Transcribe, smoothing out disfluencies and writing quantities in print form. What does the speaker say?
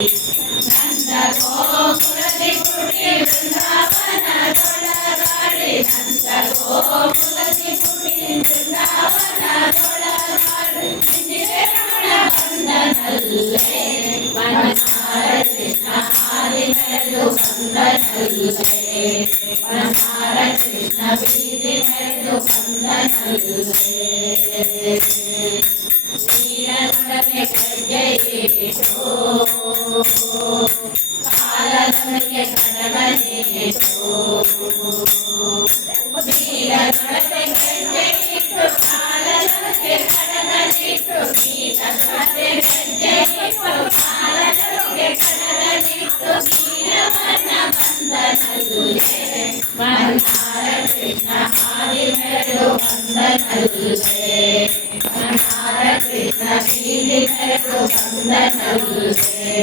ನಂದ ಗೋಕುಲದಿ ಪುಟಿ ಬೃಂದಾವನದೊಳಗಾಡಿ ನಂದ ಗೋಕುಲದಿ ಪುಟಿ ಬೃಂದಾವನದೊಳಗಾಡಿ ಇಂದಿರೆ ರಮಣ ಬಂದನಲ್ಲೇ ಮನಸಾರ ಕೃಷ್ಣ ಹಾದಿ ಮೆರೆದು ಬಂದನಲ್ಲೇ ಮನಸಾರ ಕೃಷ್ಣ ಬೀದಿ ಮೆರೆದು ಬಂದನಲ್ಲೇ ನೀರನೊಡನೆ ಕೈಜಯಿಸೋ ಕಾಲದೊಳಗೆ ಕಡಗನಿಸೋ ನೀರನೊಡನೆ ಕೈಜಯಿಟ್ಟು ಕಾಲದೊಳಗೆ ಕಡಗನಿಟ್ಟು ನೀರನೊಡನೆ ಕೈಜಯಿಟ್ಟು ಕಾಲದೊಳಗೆ ಕಡಗನಿಟ್ಟು ನೀರವನ್ನ ಬಂದನಲ್ಲೇ ಮನಸಾರ ಕೃಷ್ಣ ಹಾದಿ ಮೆರೆದು ಬಂದನಲ್ಲೇ ಮನಸಾರ ಕೃಷ್ಣ ಬೀದಿ ಮೆರೆದು ಬಂದನಲ್ಲೇ